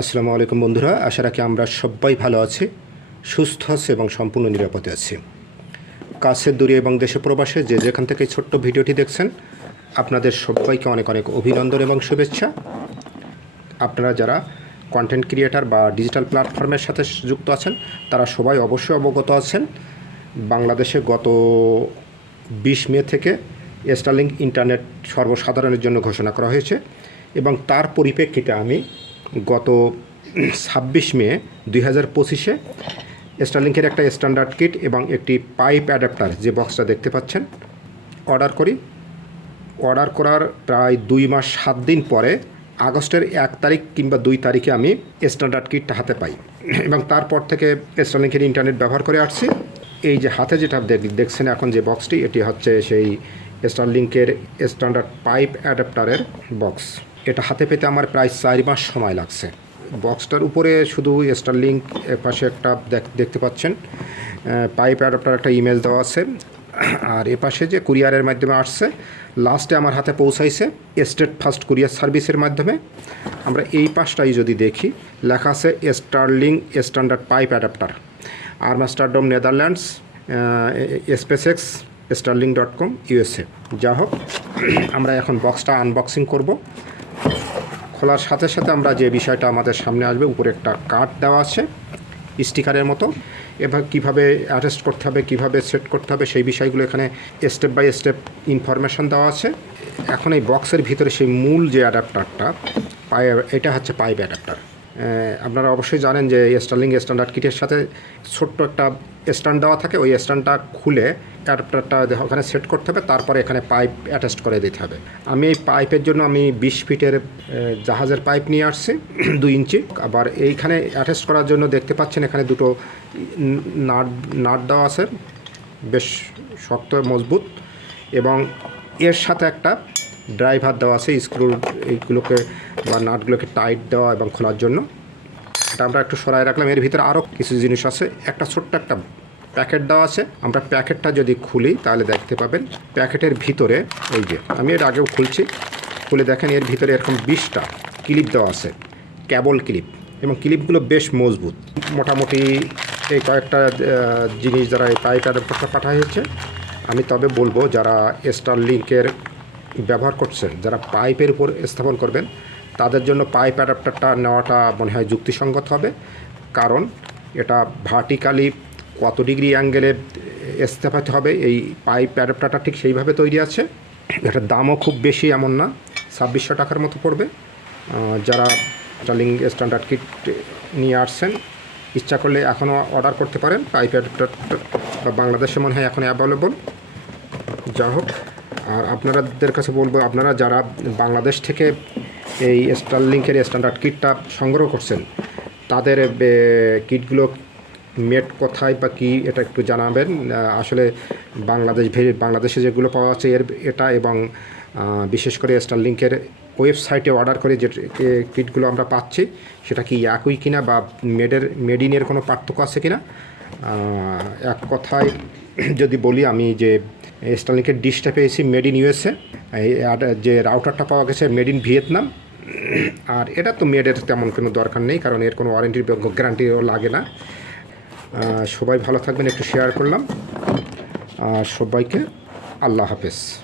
আসসালামু আলাইকুম বন্ধুরা, আশা রাখি আমরা সবাই ভালো আছি, সুস্থ আছি এবং সম্পূর্ণ নিরাপদে আছি। কাছের দূরে এবং দেশে প্রবাসে যে যেখান থেকে ছোট্ট ভিডিওটি দেখছেন, আপনাদের সবাইকে অনেক অনেক অভিনন্দন এবং শুভেচ্ছা। আপনারা যারা কন্টেন্ট ক্রিয়েটার বা ডিজিটাল প্ল্যাটফর্মের সাথে যুক্ত আছেন, তারা সবাই অবশ্যই অবগত আছেন, বাংলাদেশে গত বিশ মে থেকে স্টারলিংক ইন্টারনেট সর্বসাধারণের জন্য ঘোষণা করা হয়েছে এবং তার পরিপ্রেক্ষিতে আমি গত ছাব্বিশ মে দুই হাজার পঁচিশে স্টারলিংকের একটা স্ট্যান্ডার্ড কিট এবং একটি পাইপ অ্যাডাপ্টার যে বক্সটা দেখতে পাচ্ছেন অর্ডার করি। অর্ডার করার প্রায় দুই মাস সাত দিন পরে আগস্টের এক তারিখ কিংবা দুই তারিখে আমি স্ট্যান্ডার্ড কিটটা হাতে পাই। এবং তারপর থেকে স্টারলিংকের ইন্টারনেট ব্যবহার করে আসছি। এই যে হাতে যেটা দেখ- দেখছেন এখন যে বক্সটি এটি হচ্ছে সেই স্টারলিংকের স্ট্যান্ডার্ড পাইপ অ্যাডাপ্টারের বক্স এটা হাতে পেতে আমার প্রায় চার মাস সময় লাগছে। বক্সটার উপরে শুধু স্টারলিংক পাশে একটা দেখ- দেখতে পাচ্ছেন। পাইপ অ্যাডাপ্টার একটা ইমেজ দেওয়া আছে। আর এ পাশে যে কুরিয়ারের মাধ্যমে আসছে লাস্টে আমার হাতে পৌঁছাইছে স্টেট ফার্স্ট কুরিয়ার সার্ভিসের মাধ্যমে। আমরা এই পাশটাই যদি দেখি, লেখা আছে Starlink standard pipe adapter Amsterdam Netherlands SpaceX Starlink dot com USA যা হোক, আমরা এখন বক্সটা আনবক্সিং করব। খোলার সাথে সাথে আমরা যে বিষয়টা আমাদের সামনে আসবে, উপরে একটা কার্ড দেওয়া আছে, স্টিকারের মতো। এবার কীভাবে অ্যারেস্ট করতে হবে, কীভাবে সেট করতে হবে, সেই বিষয়গুলো এখানে স্টেপ বাই স্টেপ ইনফরমেশন দেওয়া আছে। এখন এই বক্সের ভিতরে সেই মূল যে অ্যাডাপ্টারটা পাই এটা হচ্ছে পাইপ অ্যাডাপ্টার আপনারা অবশ্যই জানেন যে স্টার্লিং স্ট্যান্ডার্ড কিটের সাথে ছোট্ট একটা স্ট্যান্ড দেওয়া থাকে। ওই স্ট্যান্ডটা খুলে অ্যাডাপ্টারটা ওখানে সেট করতে হবে, তারপরে এখানে পাইপ অ্যাটাচ করে দিতে হবে। আমি এই পাইপের জন্য আমি বিশ ফিটের জাহাজের পাইপ নিয়ে আসছি, দুই ইঞ্চি। আবার এইখানে অ্যাটাচ করার জন্য দেখতে পাচ্ছেন এখানে দুটো নাট নাট দেওয়া আছে, বেশ শক্ত, মজবুত। এবং এর সাথে একটা ড্রাইভার দেওয়া আছে, স্ক্রু এইগুলোকে বা নাটগুলোকে টাইট দেওয়া এবং খোলার জন্য। এটা আমরা একটু সরাই রাখলাম, এর ভিতরে আরও কিছু জিনিস আছে। একটা ছোট্ট একটা প্যাকেট দেওয়া আছে। আমরা প্যাকেটটা যদি খুলি, তাহলে দেখতে পাবেন প্যাকেটের ভিতরে এই যে, আমি এর আগেও খুলছি। খুলে দেখেন এর ভিতরে এরকম বিশটা ক্লিপ দেওয়া আছে ক্যাবল ক্লিপ। এবং ক্লিপগুলো বেশ মজবুত। মোটামুটি এই কয়েকটা জিনিস যারা এই পাইপ অ্যাডাপ্টারটা পাঠানো হয়েছে আমি তবে বলব যারা স্টার লিঙ্কের ব্যবহার করছেন, যারা পাইপের উপর স্থাপন করবেন, তাদের জন্য পাইপ অ্যাডাপ্টারটা নেওয়াটা মনে হয় যুক্তিসঙ্গত হবে। কারণ এটা ভার্টিক্যালি কত ডিগ্রি অ্যাঙ্গেলে স্থাপিত হবে, এই পাইপ অ্যাডাপ্টারটা ঠিক সেইভাবে তৈরি আছে। এটার দামও খুব বেশি এমন না, ছাব্বিশশো টাকার মতো পড়বে। যারা স্টার্লিং স্ট্যান্ডার্ড কিট নিয়ে আসছেন, ইচ্ছা করলে এখনও অর্ডার করতে পারেন। পাইপ অ্যাডাপ্টারটা বাংলাদেশে মনে হয় এখন অ্যাভেলেবল। যা হোক, আর আপনাদের কাছে বলব, আপনারা যারা বাংলাদেশ থেকে এই স্টার স্টারলিংকের স্ট্যান্ডার্ড কিটটা সংগ্রহ করছেন, তাদের কিটগুলো মেট কোথায় বা কি এটা একটু জানাবেন। আসলে বাংলাদেশ বাংলাদেশে যেগুলো পাওয়া যাচ্ছে এর এটা এবং বিশেষ করে স্টারলিংকের ওয়েবসাইটে অর্ডার করে যে কিটগুলো আমরা পাচ্ছি, সেটা কি একই কিনা বা মেডের মেডিনের কোনো পার্থক্য আছে কিনা? এক কথায় যদি বলি আমি যে স্টারলিংকের ডিশটা পেয়েছি মেড ইন ইউএসএ যে রাউটারটা পাওয়া গেছে মেড ইন ভিয়েতনাম। আর এটা তো মেডের তেমন কোনো দরকার নেই, কারণ এর কোনো ওয়ারেন্টির গ্যারান্টিও লাগে না। সবাই ভালো থাকবেন একটু শেয়ার করলাম। আর সবাইকে আল্লাহ হাফেজ।